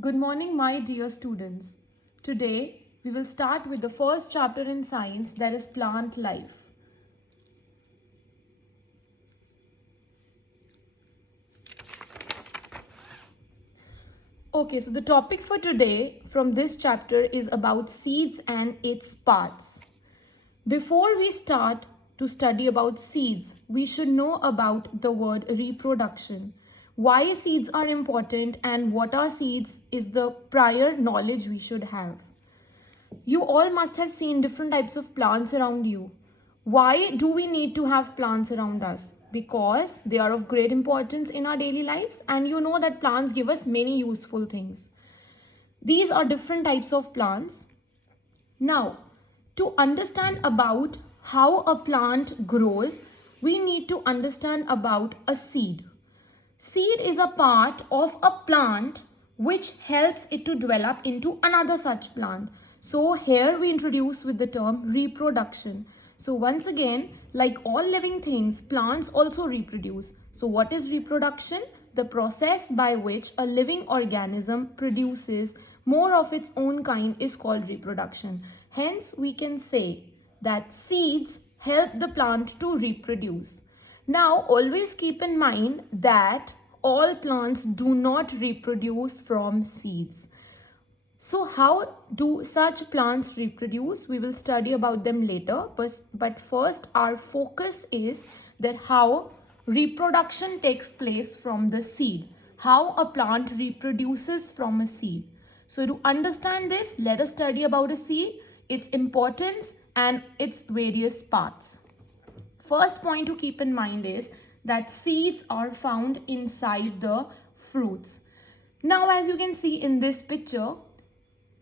Good morning, my dear students. Today, we will start with the first chapter in science, that is plant life. Okay, so the topic for today from this chapter is about seeds and its parts. Before we start to study about seeds, we should know about the word reproduction. Why seeds are important and what are seeds is the prior knowledge we should have. You all must have seen different types of plants around you. Why do we need to have plants around us? Because they are of great importance in our daily lives, and you know that plants give us many useful things. These are different types of plants. Now, to understand about how a plant grows, we need to understand about a seed. Seed is a part of a plant which helps it to develop into another such plant. So here we introduce with the term reproduction. So once again, like all living things, plants also reproduce. So what is reproduction? The process by which a living organism produces more of its own kind is called reproduction. Hence, we can say that seeds help the plant to reproduce. Now, always keep in mind that all plants do not reproduce from seeds. So how do such plants reproduce? We will study about them later. But first, our focus is that how reproduction takes place from the seed. How a plant reproduces from a seed. So to understand this, let us study about a seed, its importance and its various parts. First point to keep in mind is that seeds are found inside the fruits. Now, as you can see in this picture,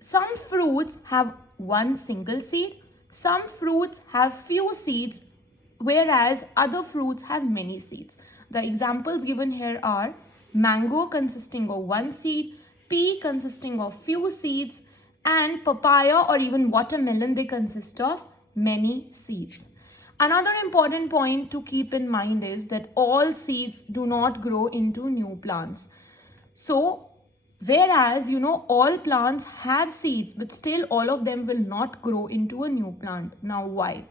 some fruits have one single seed, some fruits have few seeds, whereas other fruits have many seeds. The examples given here are mango consisting of one seed, pea consisting of few seeds, and papaya or even watermelon, they consist of many seeds. Another important point to keep in mind is that all seeds do not grow into new plants. So, whereas all plants have seeds, but still all of them will not grow into a new plant. Now, why?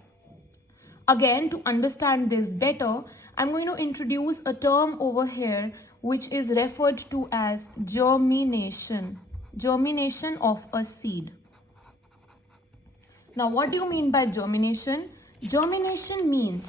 Again, to understand this better, I'm going to introduce a term over here which is referred to as germination. Germination of a seed. Now, what do you mean by germination? Germination means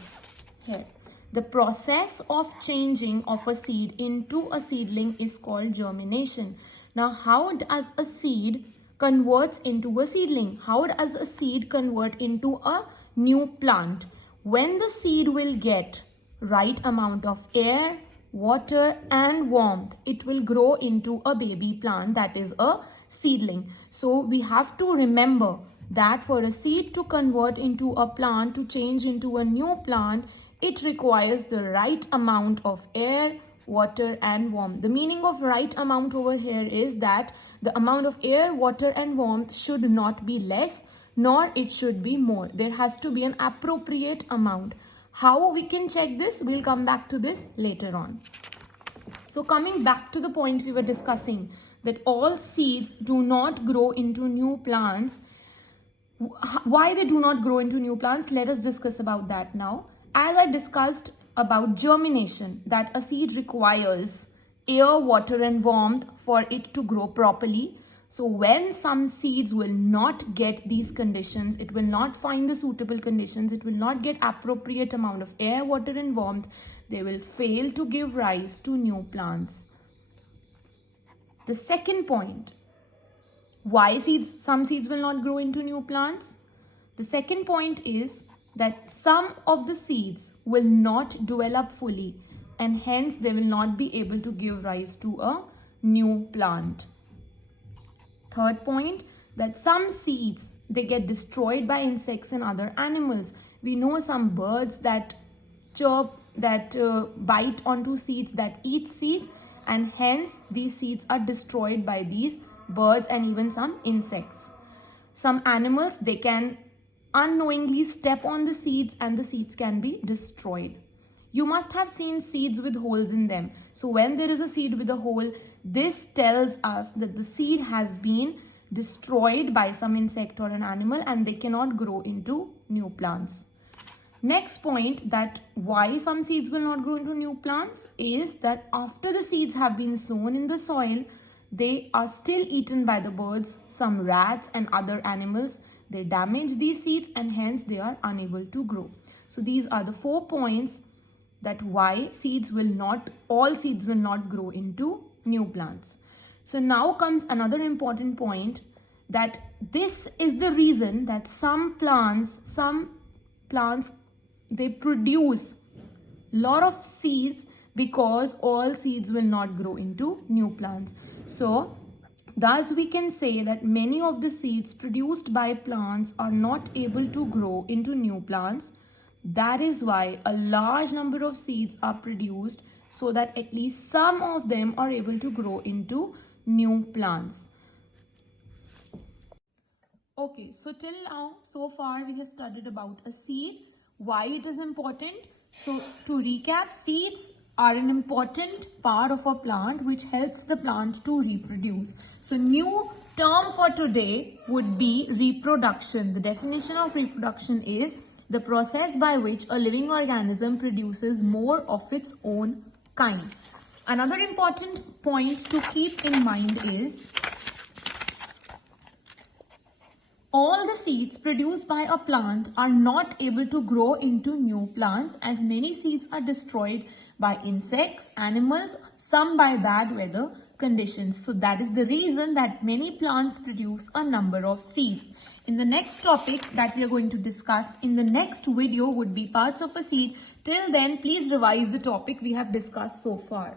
here the process of changing of a seed into a seedling is called germination. Now, how does a seed converts into a seedling? How does a seed convert into a new plant? When the seed will get right amount of air, water and warmth, it will grow into a baby plant, that is a seedling. So we have to remember that for a seed to convert into a plant, to change into a new plant, it requires the right amount of air, water and warmth. The meaning of right amount over here is that the amount of air, water and warmth should not be less, nor it should be more. There has to be an appropriate amount. How we can check this? We'll come back to this later on. So coming back to the point we were discussing, that all seeds do not grow into new plants. Why they do not grow into new plants? Let us discuss about that now. As I discussed about germination, that a seed requires air, water and warmth for it to grow properly. So when some seeds will not get these conditions, it will not find the suitable conditions, it will not get appropriate amount of air, water and warmth, they will fail to give rise to new plants. The second point, why some seeds will not grow into new plants? The second point is that some of the seeds will not develop fully and hence they will not be able to give rise to a new plant. Third point, that some seeds, they get destroyed by insects and other animals. We know some birds that chirp, that bite onto seeds, that eat seeds, and hence these seeds are destroyed by these birds and even some insects. Some animals, they can unknowingly step on the seeds and the seeds can be destroyed. You must have seen seeds with holes in them. So when there is a seed with a hole, This tells us that the seed has been destroyed by some insect or an animal and they cannot grow into new plants. Next point, that why some seeds will not grow into new plants is that after the seeds have been sown in the soil, they are still eaten by the birds, some rats and other animals. They damage these seeds and hence they are unable to grow. So these are the 4 points that why all seeds will not grow into new plants. So now comes another important point, that this is the reason that some plants they produce lot of seeds, because all seeds will not grow into new plants. So thus we can say that many of the seeds produced by plants are not able to grow into new plants. That is why a large number of seeds are produced, so that at least some of them are able to grow into new plants. Okay, so till now, so far we have studied about a seed, why it is important. So to recap, seeds are an important part of a plant which helps the plant to reproduce. So new term for today would be reproduction. The definition of reproduction is the process by which a living organism produces more of its own kind. Another important point to keep in mind is all the seeds produced by a plant are not able to grow into new plants, as many seeds are destroyed by insects, animals, some by bad weather conditions. So that is the reason that many plants produce a number of seeds. In the next topic that we are going to discuss in the next video would be parts of a seed. Till then, please revise the topic we have discussed so far.